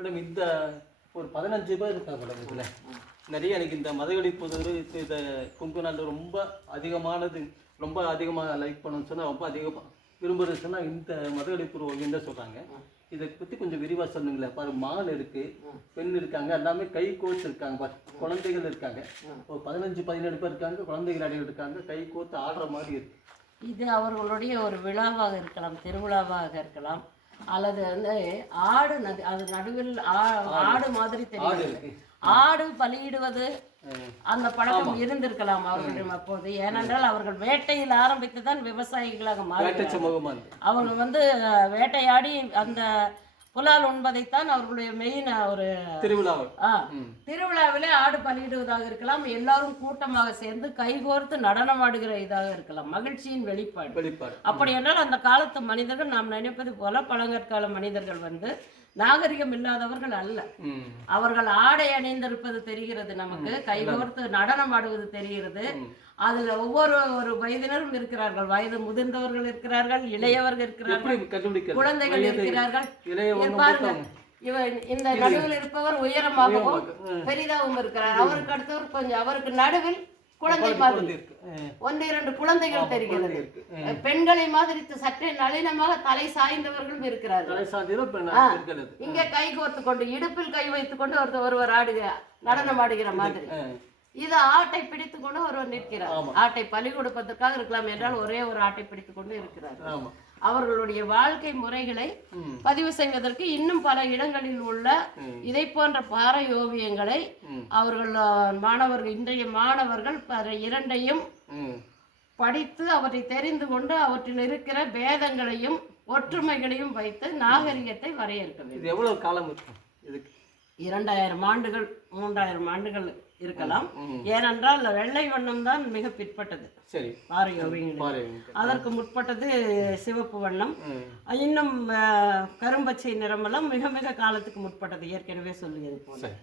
Madam இந்த ஒரு பதினஞ்சு பேர் இருக்காங்க மேடம் இதில். நிறைய எனக்கு இந்த மதகடி புதூர் இந்த கொங்கு நாள் ரொம்ப அதிகமானது ரொம்ப அதிகமாக லைக் பண்ணணும்னு சொன்னால் ரொம்ப அதிகமாக விரும்புறது சொன்னால் இந்த மதகடி பூர்வம் தான் சொல்கிறாங்க இதை பற்றி கொஞ்சம் விரிவாக சொல்லுங்களேன். பாரு மான் இருக்குது பெண் இருக்காங்க எல்லாமே கை கோர்த்து இருக்காங்க பாரு. குழந்தைகள் இருக்காங்க. ஒரு பதினஞ்சு பதினேழு பேர் இருக்காங்க குழந்தைகள் அடையில் இருக்காங்க கை கோர்த்து ஆடுற மாதிரி இருக்குது இது அவர்களுடைய ஒரு விழாவாக இருக்கலாம் திருவிழாவாக இருக்கலாம். அல்லது வந்து ஆடு நடு அது நடுவில் ஆடு. மாதிரி தெரியும். ஆடு பலியிடுவது அந்த பழக்கம் இருந்திருக்கலாம் அவர்களிடம் அப்போது. ஏனென்றால் அவர்கள் வேட்டையில் ஆரம்பித்து தான் விவசாயிகளாக இருக்கு அவங்க வந்து வேட்டையாடி அந்த புலால் உண்பதைத்தான் அவர்களுடைய மெயின் ஒரு திருவிழாவில் ஆடு பலியிடுவதாக இருக்கலாம். எல்லாரும் கூட்டமாக சேர்ந்து கைகோர்த்து நடனமாடுகிற இதாக இருக்கலாம். மகிழ்ச்சியின் வெளிப்பாடு. வெளிப்பாடு. அப்படி என்றால் அந்த காலத்து மனிதர்கள் நாம் நினைப்பது போல பழங்கற்கால மனிதர்கள் வந்து நாகரிகம் இல்லாதவர்கள் அல்ல. அவர்கள் ஆடை அணிந்திருப்பது தெரிகிறது நமக்கு கைகோர்த்து நடனம் ஆடுவது தெரிகிறது. அதுல ஒவ்வொரு ஒரு வயதினரும் இருக்கிறார்கள். வயது முதிர்ந்தவர்கள் இருக்கிறார்கள் இளையவர்கள் இருக்கிறார்கள் குழந்தைகள் இருக்கிறார்கள். இவன் இந்த நடுவில் இருப்பவர் உயரமாகவும் பெரிதாகவும் இருக்கிறார். அவருக்கு அடுத்தவர் கொஞ்சம் அவருக்கு நடுவில் குழந்தை மாதிரி. ஒன்று இரண்டு குழந்தைகள் தெரிகிறது. பெண்களை மாதிரி சற்றே நளினமாக தலை சாய்ந்தவர்களும் இருக்கிறார்கள். இங்கே கை கோர்த்து கொண்டு இடுப்பில் கை வைத்துக் கொண்டு ஒருத்தர் ஒருவர் ஆடுகிறார் நடனம் ஆடுகிற மாதிரி. இது ஆட்டை பிடித்துக் கொண்டு ஒருவர் நிற்கிறார். ஆட்டை பலி கொடுப்பதற்காக இருக்கலாம் என்றால் ஒரே ஒரு ஆட்டை பிடித்துக் கொண்டு இருக்கிறார் அவர்களுடைய வாழ்க்கை முறைகளை. பதிவு செய்வதற்கு இன்னும் பல இடங்களில் உள்ள இதை போன்ற பாறை ஓவியங்களை. அவர்கள் மாணவர்கள் இன்றைய மாணவர்கள் இரண்டையும் படித்து அவற்றை தெரிந்து கொண்டு அவற்றில் இருக்கிற பேதங்களையும் ஒற்றுமைகளையும் வைத்து நாகரிகத்தை வரையறுக்க வேண்டும். இது எவ்வளவு காலம் இருக்கும் இதுக்கு. இரண்டாயிரம் ஆண்டுகள் மூன்றாயிரம் ஆண்டுகள் இருக்கலாம். ஏனென்றால் வெள்ளை வண்ணம் தான் மிக பிற்பட்டது. சரி. பாறை ஓவியங்கள் பாரு அதற்கு முற்பட்டது சிவப்பு வண்ணம். இன்னும் கரும்பச்சை நிறமெல்லாம் மிக மிக காலத்துக்கு முற்பட்டது. ஏற்கனவே சொல்லியது போல. சரி.